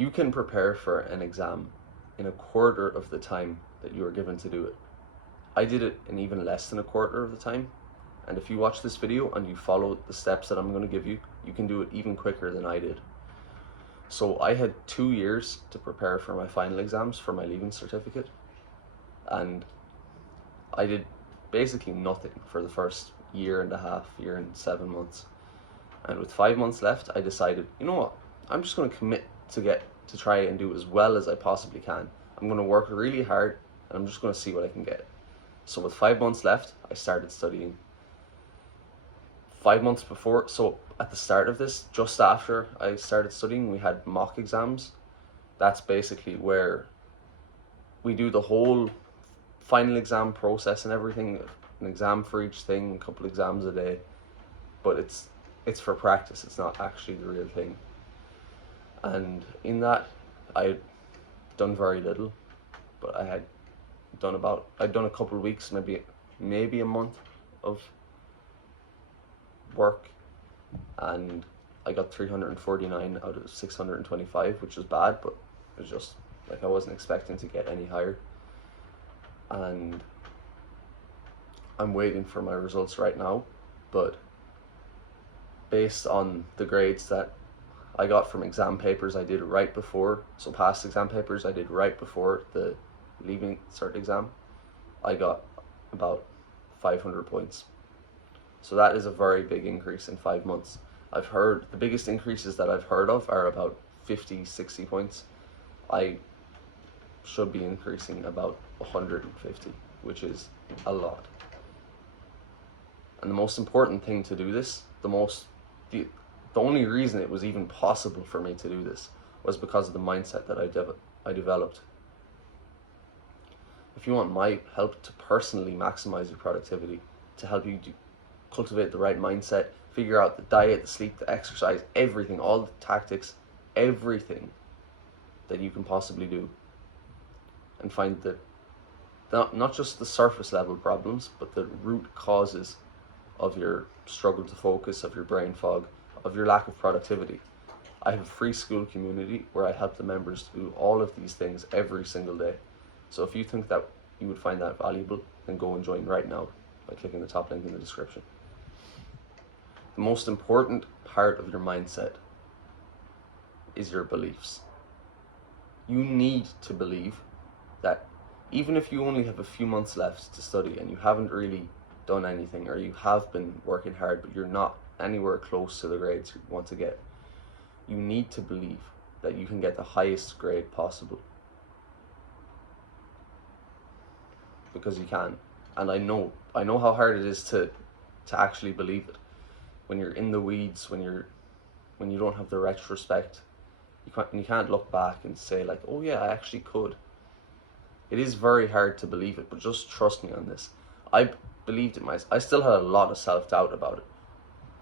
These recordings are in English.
You can prepare for an exam in a quarter of the time that you are given to do it. I did it in even less than a quarter of the time. And if you watch this video and you follow the steps that I'm going to give you, you can do it even quicker than I did. So I had 2 years to prepare for my final exams for my leaving certificate. And I did basically nothing for the first year and a half, year and 7 months. And with 5 months left, I decided, you know what, I'm just going to commit to try and do as well as I possibly can. I'm going to work really hard and I'm just going to see what I can get. So with 5 months left, I started studying. 5 months before, so at the start of this, just after I started studying, we had mock exams. That's basically where we do the whole final exam process and everything, an exam for each thing, a couple exams a day, but it's for practice, it's not actually the real thing. And in that, I'd done very little, but I'd done a couple of weeks, maybe a month of work, and I got 349 out of 625, which was bad, but it was just like I wasn't expecting to get any higher. And I'm waiting for my results right now, but based on the grades that I got from exam papers I did right before, so past exam papers I did right before the leaving cert exam, I got about 500 points. So that is a very big increase in 5 months. I've heard the biggest increases that I've heard of are about 50, 60 points. I should be increasing about 150, which is a lot. And the most important thing to do this, the only reason it was even possible for me to do this was because of the mindset that I developed. If you want my help to personally maximize your productivity, to help you cultivate the right mindset, figure out the diet, the sleep, the exercise, everything, all the tactics, everything that you can possibly do, and find not just the surface level problems, but the root causes of your struggle to focus, of your brain fog, of your lack of productivity. I have a free school community where I help the members do all of these things every single day. So if you think that you would find that valuable, then go and join right now by clicking the top link in the description. The most important part of your mindset is your beliefs. You need to believe that even if you only have a few months left to study and you haven't really done anything, or you have been working hard but you're not anywhere close to the grades you want to get, you need to believe that you can get the highest grade possible, because you can. And I know how hard it is to actually believe it when you're in the weeds, when you don't have the retrospect. You can't look back and say like, oh yeah, I actually could. It is very hard to believe it, but just trust me on this. I believed it myself. I still had a lot of self-doubt about it,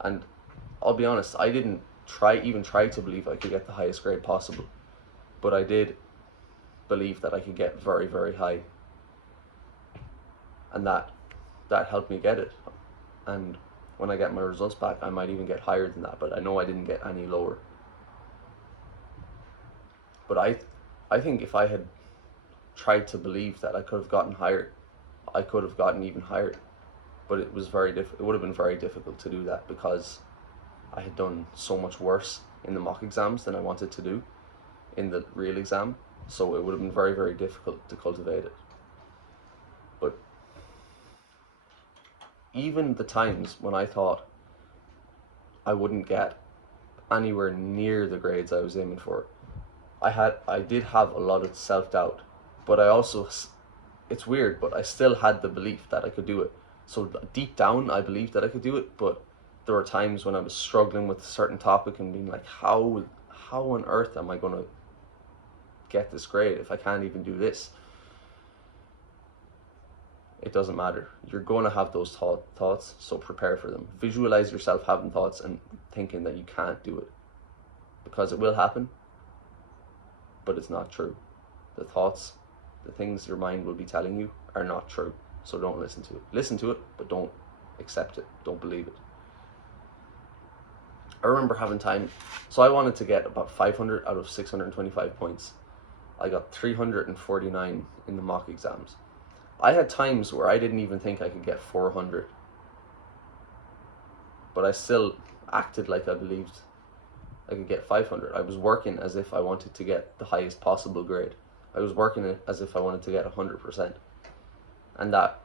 and I'll be honest, I didn't even try to believe I could get the highest grade possible, but I did believe that I could get very, very high, and that helped me get it. And when I get my results back, I might even get higher than that, but I know I didn't get any lower. But I think if I had tried to believe that I could have gotten higher, I could have gotten even higher. But it would have been very difficult to do that, because I had done so much worse in the mock exams than I wanted to do in the real exam. So it would have been very, very difficult to cultivate it. But even the times when I thought I wouldn't get anywhere near the grades I was aiming for, I did have a lot of self-doubt, but I also, it's weird, but I still had the belief that I could do it. So deep down, I believed that I could do it, but there were times when I was struggling with a certain topic and being like, how on earth am I going to get this grade if I can't even do this? It doesn't matter. You're going to have those thoughts, so prepare for them. Visualize yourself having thoughts and thinking that you can't do it, because it will happen, but it's not true. The thoughts, the things your mind will be telling you are not true, so don't listen to it. Listen to it, but don't accept it. Don't believe it. I remember having time, so I wanted to get about 500 out of 625 points. I got 349 in the mock exams. I had times where I didn't even think I could get 400, but I still acted like I believed I could get 500. I was working as if I wanted to get the highest possible grade. I was working as if I wanted to get 100%. And that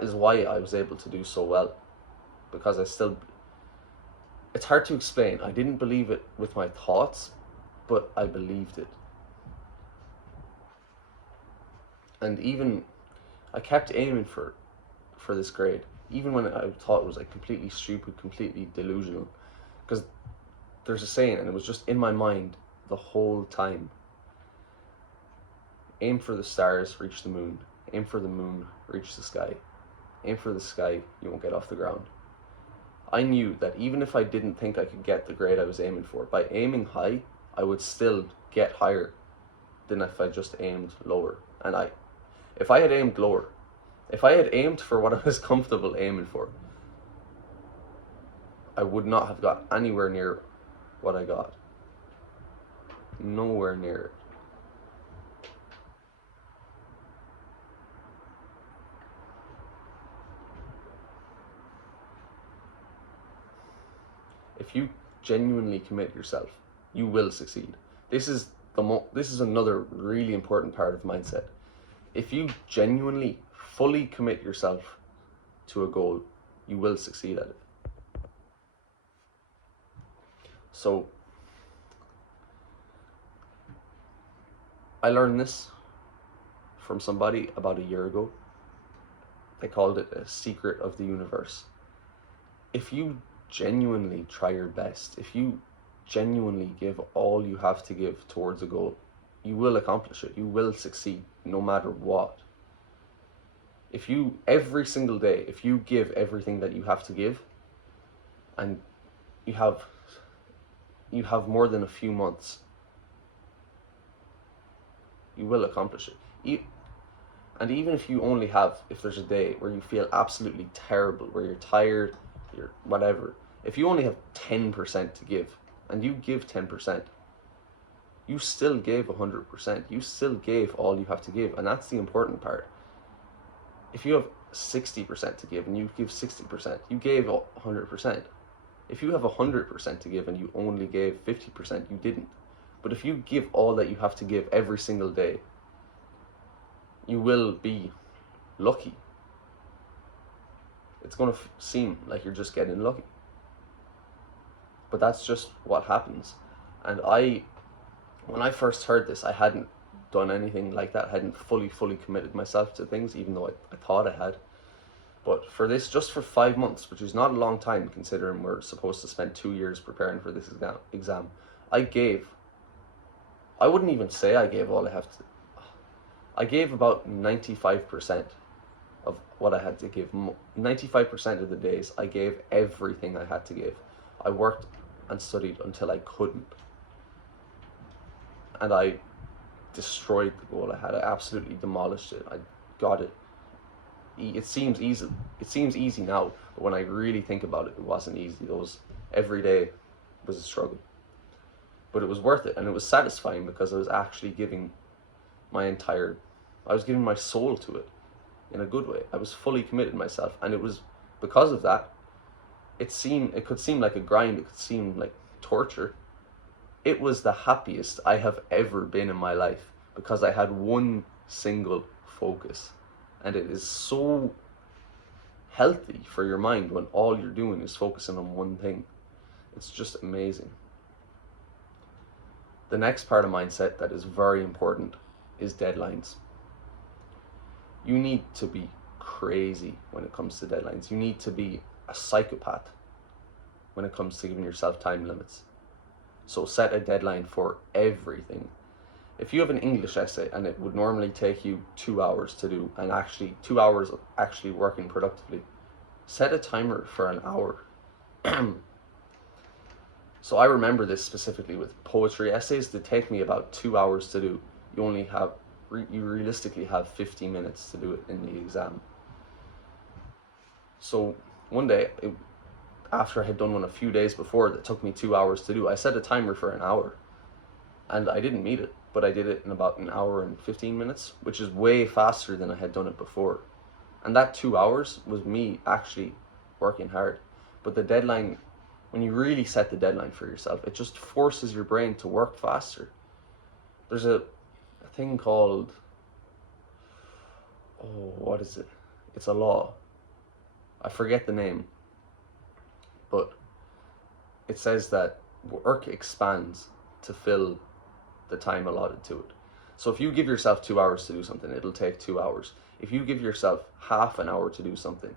is why I was able to do so well. Because it's hard to explain. I didn't believe it with my thoughts, but I believed it. And even, I kept aiming for this grade, even when I thought it was like completely stupid, completely delusional. Because there's a saying, and it was just in my mind the whole time. Aim for the stars, reach the moon. Aim for the moon, reach the sky. Aim for the sky, you won't get off the ground. I knew that even if I didn't think I could get the grade I was aiming for, by aiming high, I would still get higher than if I just aimed lower. And if I had aimed lower, if I had aimed for what I was comfortable aiming for, I would not have got anywhere near what I got. Nowhere near it. If you genuinely commit yourself, you will succeed. This is another really important part of mindset. If you genuinely, fully commit yourself to a goal, you will succeed at it. So, I learned this from somebody about a year ago. They called it a secret of the universe. If you genuinely try your best, if you genuinely give all you have to give towards a goal, you will accomplish it. You will succeed no matter what. If you, every single day, if you give everything that you have to give, and you have more than a few months, you will accomplish it. And even if there's a day where you feel absolutely terrible, where you're tired, you're whatever, if you only have 10% to give, and you give 10%, you still gave 100%. You still gave all you have to give, and that's the important part. If you have 60% to give and you give 60%, you gave 100%. If you have 100% to give and you only gave 50%, you didn't. But if you give all that you have to give every single day, you will be lucky. It's going to seem like you're just getting lucky. But that's just what happens. And when I first heard this, I hadn't done anything like that. I hadn't fully committed myself to things, even though I thought I had. But for this, just for 5 months, which is not a long time considering we're supposed to spend 2 years preparing for this exam, I wouldn't even say I gave all I have to. I gave about 95% of what I had to give. 95% of the days, I gave everything I had to give. I worked and studied until I couldn't. And I destroyed the goal I had. I absolutely demolished it. I got it. It seems easy now, but when I really think about it, it wasn't easy. Every day was a struggle. But it was worth it, and it was satisfying because I was actually giving I was giving my soul to it in a good way. I was fully committed myself, and it was because of that, it could seem like a grind, it could seem like torture. It was the happiest I have ever been in my life because I had one single focus. And it is so healthy for your mind when all you're doing is focusing on one thing. It's just amazing. The next part of mindset that is very important is deadlines. You need to be crazy when it comes to deadlines. You need to be a psychopath when it comes to giving yourself time limits. So set a deadline for everything. If you have an English essay and it would normally take you 2 hours to do, and 2 hours of actually working productively, set a timer for an hour. So I remember this specifically with poetry essays that take me about 2 hours to do. You realistically have 50 minutes to do it in the exam. So one day, after I had done one a few days before that took me 2 hours to do. I set a timer for an hour and I didn't meet it, but I did it in about an hour and 15 minutes, which is way faster than I had done it before. And that 2 hours was me actually working hard. But the deadline, when you really set the deadline for yourself, it just forces your brain to work faster. There's a thing called, oh, what is it? It's a law. I forget the name. But it says that work expands to fill the time allotted to it. So if you give yourself 2 hours to do something, it'll take 2 hours. If you give yourself half an hour to do something,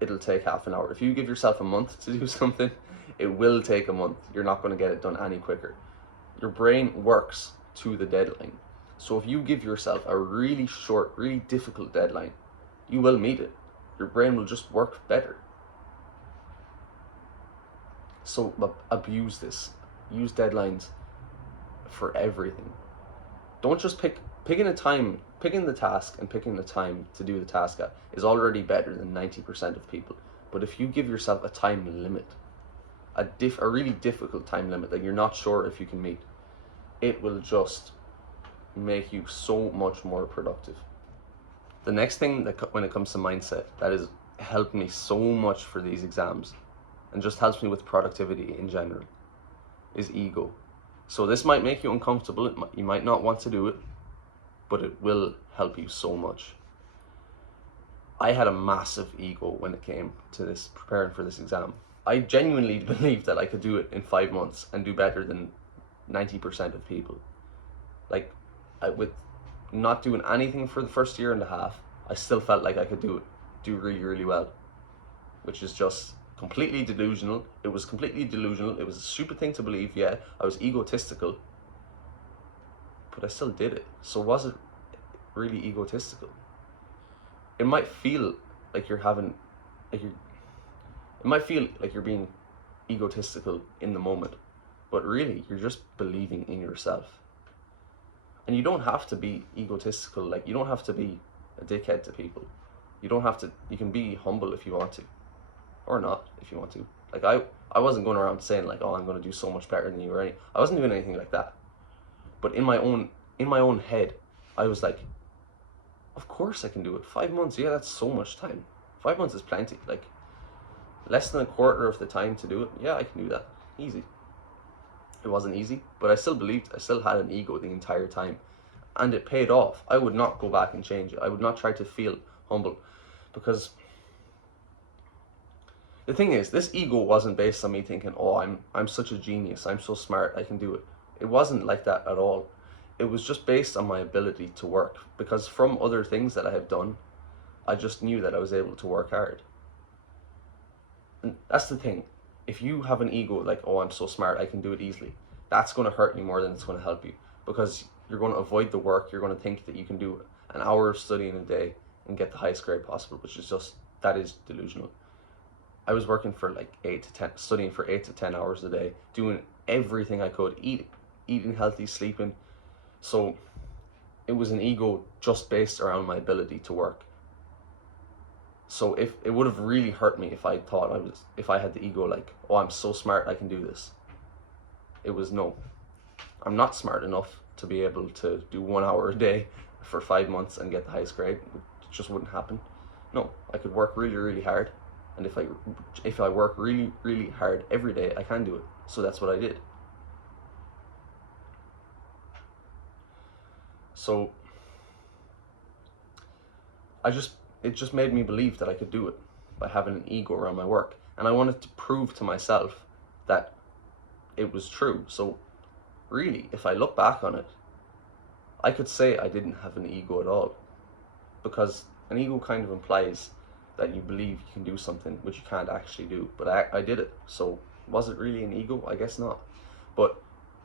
it'll take half an hour. If you give yourself a month to do something, it will take a month. You're not going to get it done any quicker. Your brain works to the deadline. So if you give yourself a really short, really difficult deadline, you will meet it. Your brain will just work better. So abuse this. Use deadlines for everything. Don't just picking the task and picking the time to do the task at is already better than 90% of people. But if you give yourself a time limit, a really difficult time limit that you're not sure if you can meet, it will just make you so much more productive. The next thing that when it comes to mindset that has helped me so much for these exams and just helps me with productivity in general is ego. So this might make you uncomfortable, you might not want to do it, but it will help you so much. I had a massive ego when it came to this, preparing for this exam. I genuinely believed that I could do it in 5 months and do better than 90% of people. Like, with not doing anything for the first year and a half, I still felt like I could do really, really well, which is just completely delusional. It was completely delusional. It was a stupid thing to believe. Yeah, I was egotistical, but I still did it. So was it really egotistical? It might feel like it might feel like you're being egotistical in the moment, but really you're just believing in yourself. And you don't have to be egotistical. Like, you don't have to be a dickhead to people. You don't have to. You can be humble if you want to, or not if you want to. Like, I wasn't going around saying like, oh, I'm going to do so much better than you or anything. I wasn't doing anything like that. But in my own head, I was like, of course I can do it. 5 months, yeah, that's so much time. 5 months is plenty. Like, less than a quarter of the time to do it. Yeah, I can do that. Easy. It wasn't easy, but I still believed. I still had an ego the entire time, and it paid off. I would not go back and change it. I would not try to feel humble, because the thing is, this ego wasn't based on me thinking, oh, I'm such a genius, I'm so smart, I can do it. It wasn't like that at all. It was just based on my ability to work, because from other things that I have done, I just knew that I was able to work hard. And that's the thing. If you have an ego like, oh, I'm so smart, I can do it easily, that's going to hurt you more than it's going to help you, because you're going to avoid the work. You're going to think that you can do an hour of studying a day and get the highest grade possible, which is just, that is delusional. I was working for like 8 to 10, studying for 8 to 10 hours a day, doing everything I could, eating healthy, sleeping. So it was an ego just based around my ability to work. So if it would have really hurt me if I had the ego like, oh, I'm so smart, I can do this. It was, no, I'm not smart enough to be able to do 1 hour a day for 5 months and get the highest grade. It just wouldn't happen. No, I could work really, really hard. And if I work really, really hard every day, I can do it. So that's what I did. So it just made me believe that I could do it by having an ego around my work. And I wanted to prove to myself that it was true. So really, if I look back on it, I could say I didn't have an ego at all, because an ego kind of implies that you believe you can do something which you can't actually do. But I did it. So was it really an ego? I guess not. But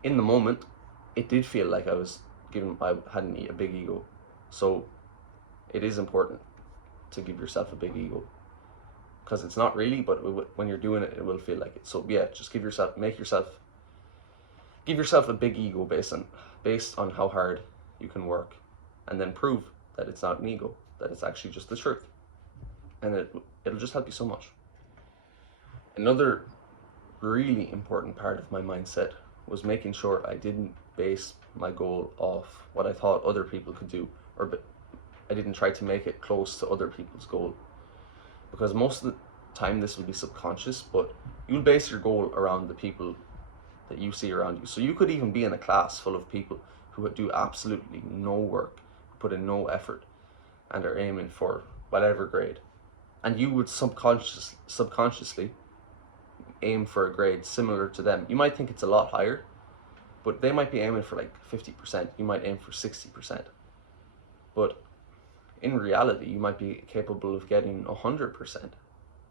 in the moment, it did feel like I had a big ego. So it is important to give yourself a big ego, because it's not really, but when you're doing it, it will feel like it. So yeah, just give yourself a big ego based on how hard you can work, and then prove that it's not an ego, that it's actually just the truth. And it'll just help you so much. Another really important part of my mindset was making sure I didn't base my goal off what I thought other people could do, or I didn't try to make it close to other people's goal. Because most of the time this will be subconscious, but you'll base your goal around the people that you see around you. So you could even be in a class full of people who do absolutely no work, put in no effort, and are aiming for whatever grade. And you would subconsciously aim for a grade similar to them. You might think it's a lot higher, but they might be aiming for like 50%. You might aim for 60%. But in reality, you might be capable of getting 100%.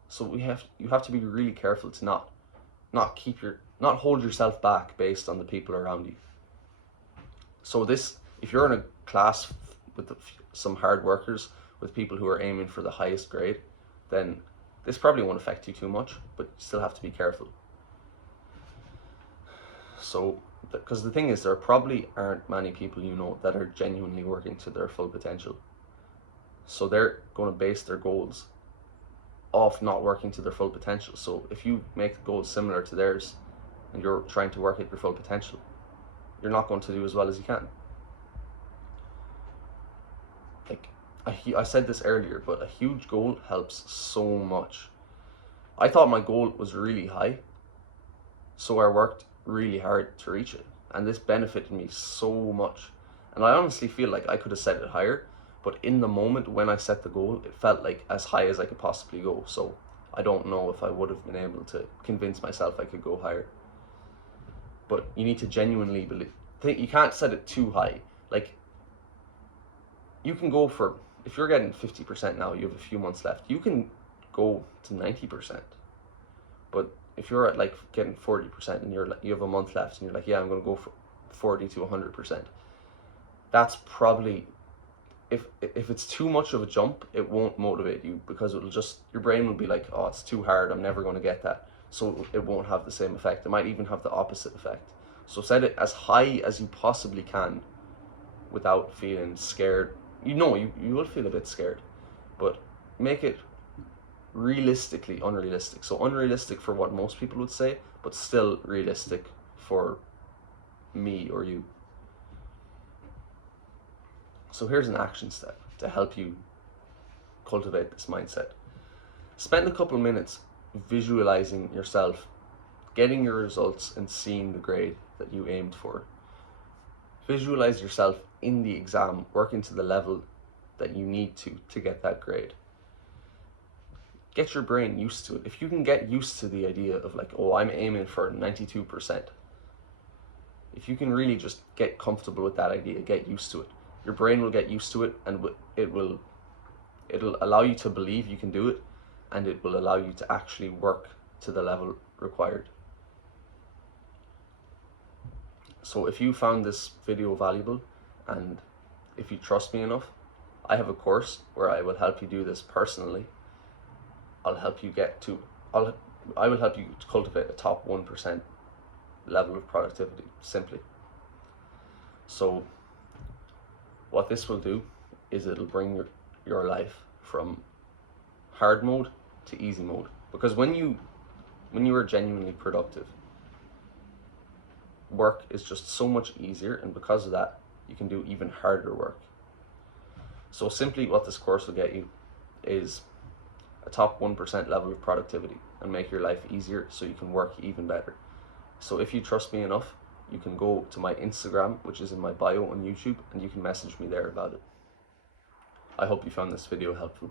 So you have to be really careful to not hold yourself back based on the people around you. So if you're in a class with some hard workers, with people who are aiming for the highest grade, then this probably won't affect you too much, but you still have to be careful. So, because the thing is, there probably aren't many people you know that are genuinely working to their full potential. So they're going to base their goals off not working to their full potential. So if you make goals similar to theirs and you're trying to work at your full potential, you're not going to do as well as you can. Like I said this earlier, but a huge goal helps so much. I thought my goal was really high, so I worked really hard to reach it, and this benefited me so much. And I honestly feel like I could have set it higher, but in the moment when I set the goal, it felt like as high as I could possibly go. So I don't know if I would have been able to convince myself I could go higher. But you need to genuinely believe. You can't set it too high. Like, you can go for, if you're getting 50% now, you have a few months left, you can go to 90%. But if you're at like getting 40% and you have a month left and you're like, yeah, I'm going to go for 40 to 100%, that's probably, if it's too much of a jump, it won't motivate you, because your brain will be like, oh, it's too hard, I'm never going to get that. So it won't have the same effect. It might even have the opposite effect. So set it as high as you possibly can without feeling scared. You will feel a bit scared, but make it realistically unrealistic. So unrealistic for what most people would say, but still realistic for me or you. So here's an action step to help you cultivate this mindset. Spend a couple minutes visualizing yourself getting your results and seeing the grade that you aimed for. Visualize yourself in the exam, working to the level that you need to get that grade. Get your brain used to it. If you can get used to the idea of like, oh, I'm aiming for 92%, if you can really just get comfortable with that idea, get used to it, your brain will get used to it, and it'll allow you to believe you can do it, and it will allow you to actually work to the level required. So if you found this video valuable, and if you trust me enough, I have a course where I will help you do this personally. I will help you to cultivate a top 1% level of productivity, simply. So what this will do is it'll bring your life from hard mode to easy mode. Because when you are genuinely productive, work is just so much easier, and because of that, you can do even harder work. So simply what this course will get you is a top 1% level of productivity and make your life easier so you can work even better. So if you trust me enough, you can go to my Instagram, which is in my bio on YouTube, and you can message me there about it. I hope you found this video helpful.